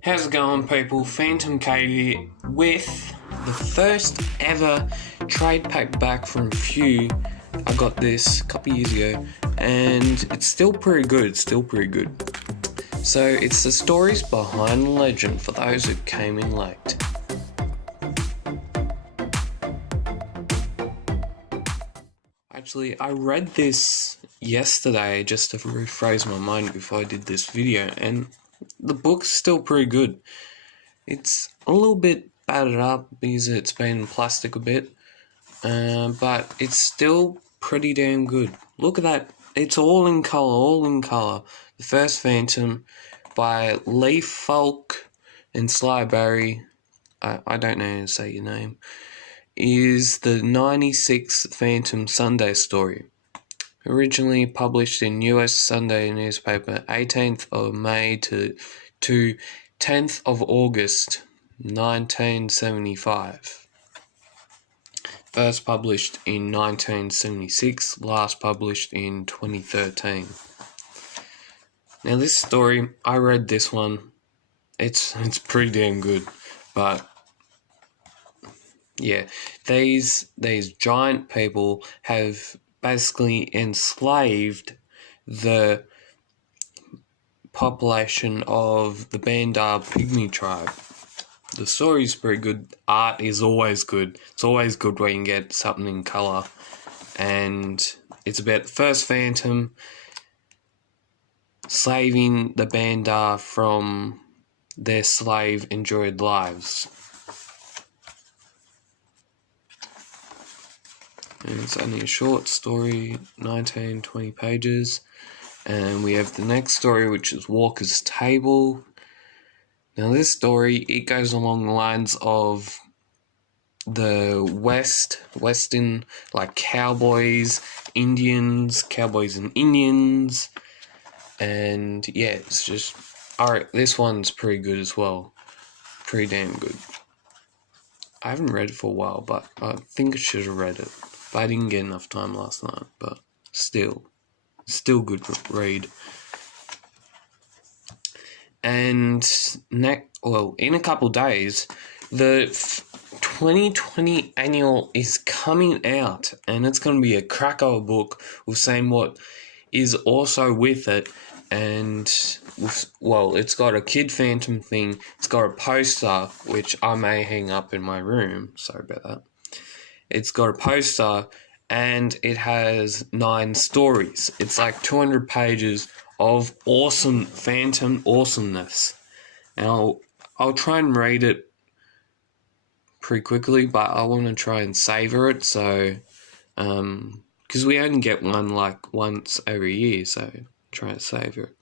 How's it going, people? PhantomCave here with the first ever trade paperback from Few. I got this a couple years ago, and it's still pretty good. So it's the stories behind the legend for those who came in late. Actually, I read this yesterday just to rephrase my mind before I did this video, and the book's still pretty good. It's a little bit battered up because it's been in plastic a bit, but it's still pretty damn good. Look at that. It's all in colour. The First Phantom by Lee Falk and Sly Barry, I don't know how to say your name, is the 96th Phantom Sunday story. Originally published in US Sunday newspaper 18th of May to 10th of August 1975. First published in 1976, last published in 2013. Now this story, I read this one. It's pretty damn good, but yeah, these giant people have basically enslaved the population of the Bandar Pygmy tribe. The story's pretty good. Art is always good. It's always good when you get something in colour. And it's about the first Phantom saving the Bandar from their slave-enjoyed lives. And it's only a short story, 19-20 pages. And we have the next story, which is Walker's Table. Now this story, it goes along the lines of the Western, like cowboys and Indians. And yeah, it's just, alright, this one's pretty good as well. Pretty damn good. I haven't read it for a while, but I think I should have read it. But I didn't get enough time last night, but still good read. And in a couple days, the 2020 annual is coming out, and it's going to be a cracker of a book with saying what is also with it. And it's got a Kid Phantom thing. It's got a poster, which I may hang up in my room. Sorry about that. It's got a poster, and it has 9 stories. It's like 200 pages of awesome Phantom awesomeness. And I'll try and read it pretty quickly, but I want to try and savor it. So, because we only get one like once every year, so try to savor it.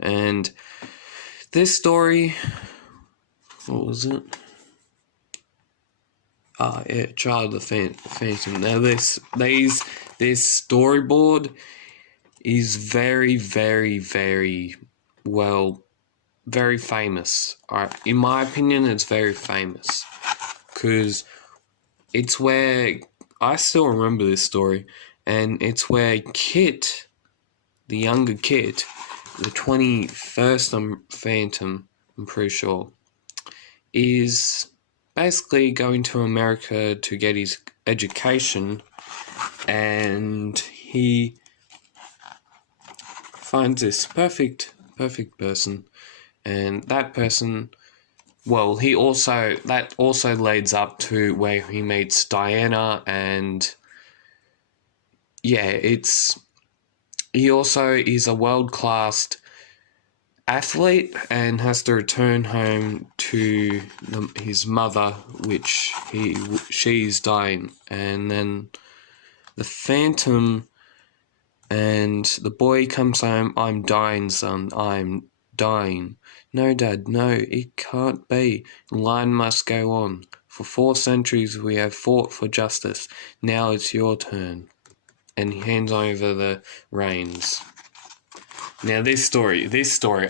And this story, what was it? Child of the Phantom. Now this storyboard is very, very, very very famous. In my opinion, it's very famous because it's where I still remember this story, and it's where Kit, the younger Kit, the 21st Phantom, I'm pretty sure, is basically going to America to get his education, and he finds this perfect person, and that person, that also leads up to where he meets Diana, and yeah, he also is a world-class athlete and has to return home to his mother, which she's dying. And then the Phantom and the boy comes home. "I'm dying, son, I'm dying." "No, Dad, no, it can't be. The line must go on. For 4 centuries we have fought for justice. Now it's your turn." And he hands over the reins. Now this story,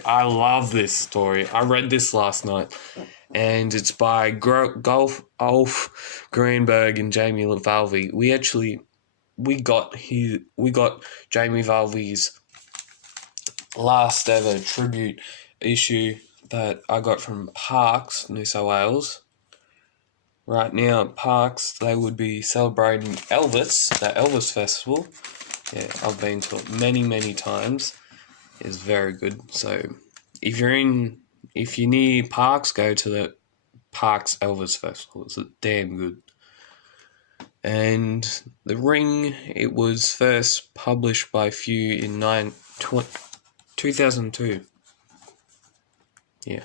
I love this story. I read this last night, and it's by Ulf Granberg and Jamie Valvey. We got Jamie Valvey's last ever tribute issue that I got from Parks, New South Wales. Right now at Parks, they would be celebrating Elvis, the Elvis Festival. Yeah, I've been to it many times. It's very good. So if you're near Parks, go to the Parks Elvis Festival. It's damn good. And The Ring, it was first published by Few in 2002. Yeah.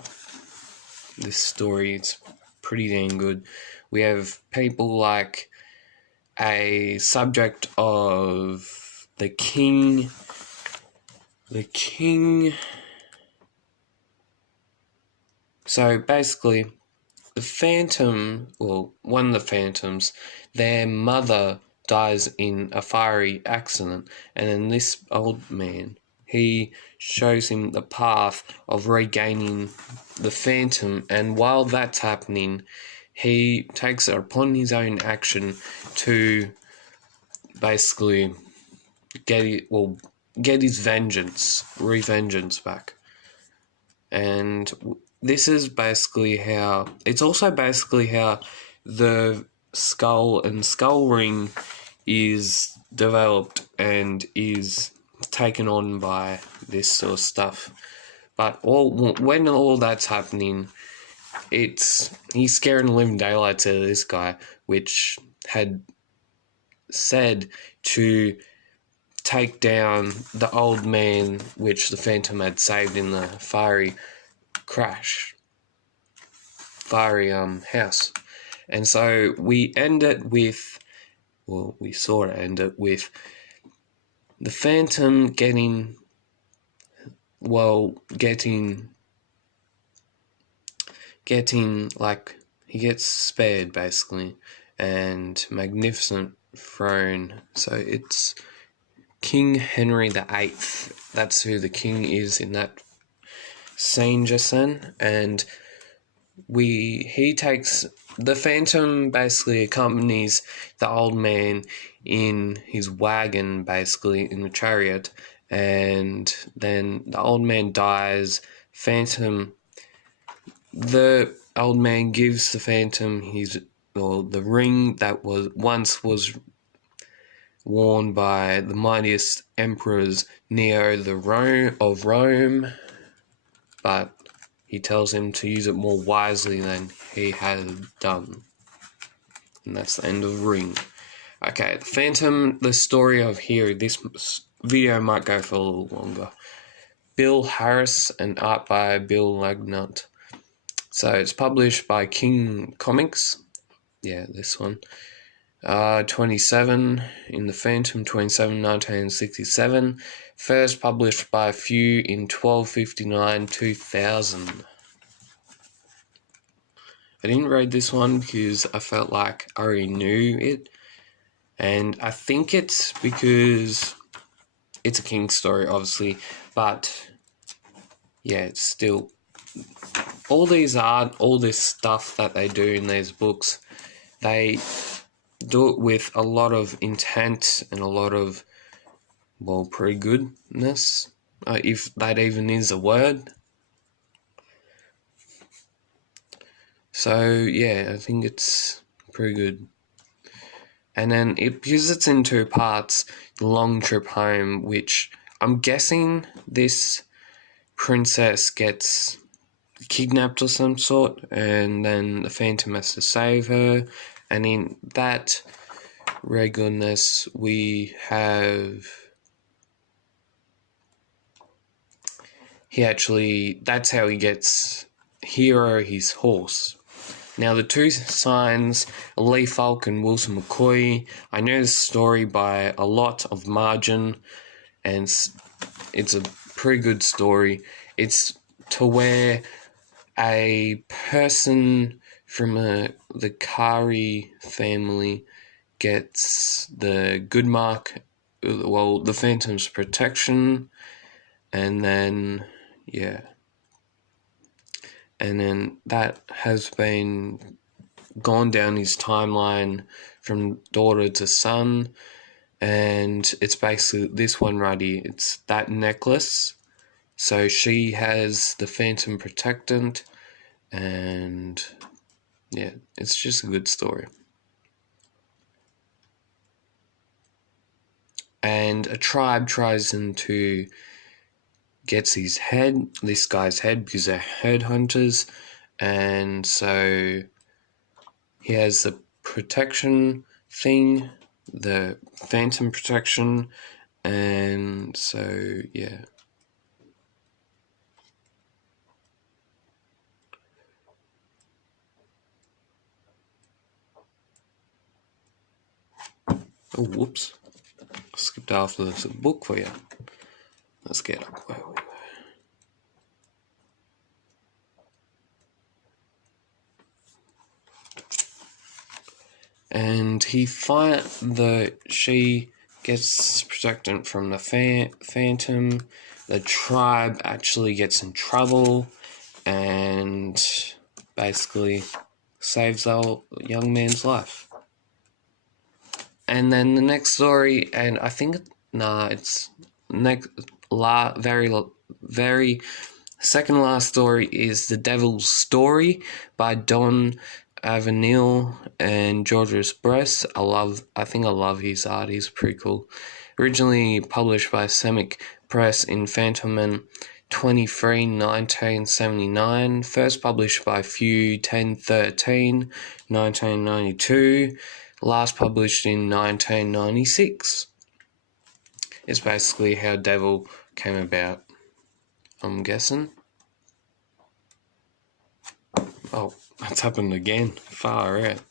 This story, it's pretty damn good. We have people like a subject of the king. So basically, the Phantom, well, one of the Phantoms, their mother dies in a fiery accident, and then this old man, he shows him the path of regaining the Phantom, and while that's happening, he takes it upon his own action to basically get his revengeance back. And this is basically how, it's also basically how the skull and skull ring is developed and is taken on by this sort of stuff. But when all that's happening, he's scaring the living daylights out of this guy, which had said to take down the old man which the Phantom had saved in the fiery house. And so we sort of end it with the Phantom getting like, he gets spared basically, and magnificent throne. So it's King Henry VIII. That's who the king is in that scene just then. And he takes the Phantom, basically accompanies the old man in his wagon, basically in the chariot, and then the old man dies. The old man gives the Phantom the ring that once was worn by the mightiest emperors, Neo of Rome, but he tells him to use it more wisely than he had done. And that's the end of Ring. Okay, the Phantom, the story of here, this video might go for a little longer. Bill Harris and art by Bill Lagnut. So it's published by King Comics. Yeah, this one. 27 in the Phantom, 1967. First published by Few in 2000. I didn't read this one because I felt like I already knew it. And I think it's because it's a King story, obviously. But yeah, it's still, all this stuff that they do in these books, they do it with a lot of intent and a lot of, pretty goodness, if that even is a word. So yeah, I think it's pretty good. And then because it's in two parts, the long trip home, which I'm guessing this princess gets kidnapped of some sort, and then the Phantom has to save her. And in that regularness, we have that's how he gets Hero, his horse. Now, the two signs, Lee Falk and Wilson McCoy, I know this story by a lot of margin, and it's a pretty good story. It's to where a person from the Kari family gets the good mark, the Phantom's protection, and then, and then that has been gone down his timeline from daughter to son, and it's basically this one right here. It's that necklace. So she has the Phantom Protectant, and yeah, it's just a good story. And a tribe tries to gets this guy's head, because they're headhunters, and so he has the protection thing, the Phantom Protection, and so yeah. Oh, whoops. Skipped after this book for you. Let's get up where we were. And she gets protectant from the Phantom. The tribe actually gets in trouble and basically saves our young man's life. And then the next story, and I think it's very second last story, is The Devil's Story by Don Avenil and Georges Bress. I think I love his art. He's pretty cool. Originally published by Semic Press in Phantom 23, 1979. First published by Few 1013, 1992. Last published in 1996. It's basically how Devil came about, I'm guessing. Oh, that's happened again. Far out.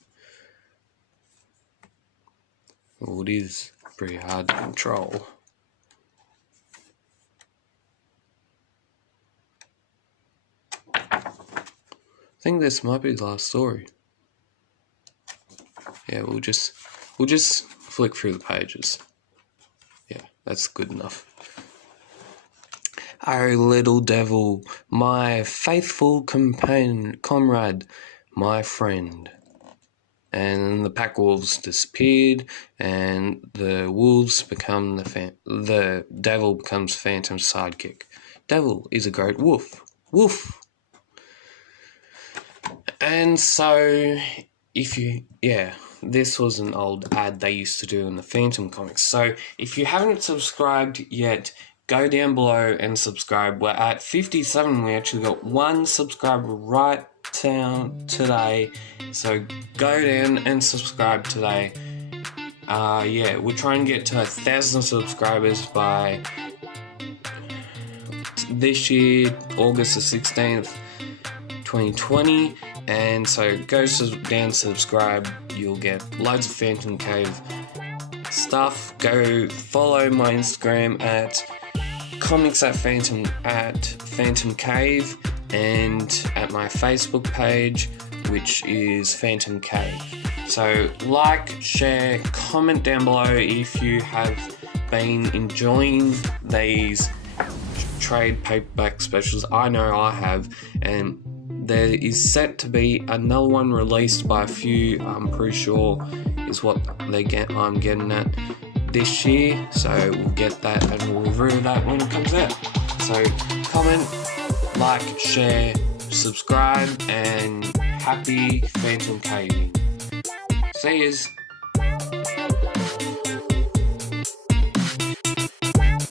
Well, it is pretty hard to control. I think this might be the last story. Yeah, we'll just flick through the pages. Yeah, that's good enough. Oh, little devil, my faithful comrade, my friend. And the pack wolves disappeared, and the wolves become the devil becomes Phantom's sidekick. Devil is a great wolf. Woof. And so, this was an old ad they used to do in the Phantom comics. So if you haven't subscribed yet, go down below and subscribe. We're at 57. We actually got one subscriber right down today. So go down and subscribe today. We're trying to get to 1,000 subscribers by this year, August the 16th, 2020. And so go down, subscribe. You'll get loads of PhantomCave stuff. Go follow my Instagram at comics@PhantomCave, and at my Facebook page, which is PhantomCave. So like, share, comment down below if you have been enjoying these trade paperback specials. I know I have, and there is set to be another one released by a Few, I'm pretty sure is what I'm getting at this year. So we'll get that and we'll review that when it comes out. So comment, like, share, subscribe, and happy Phantom Caving. See yous.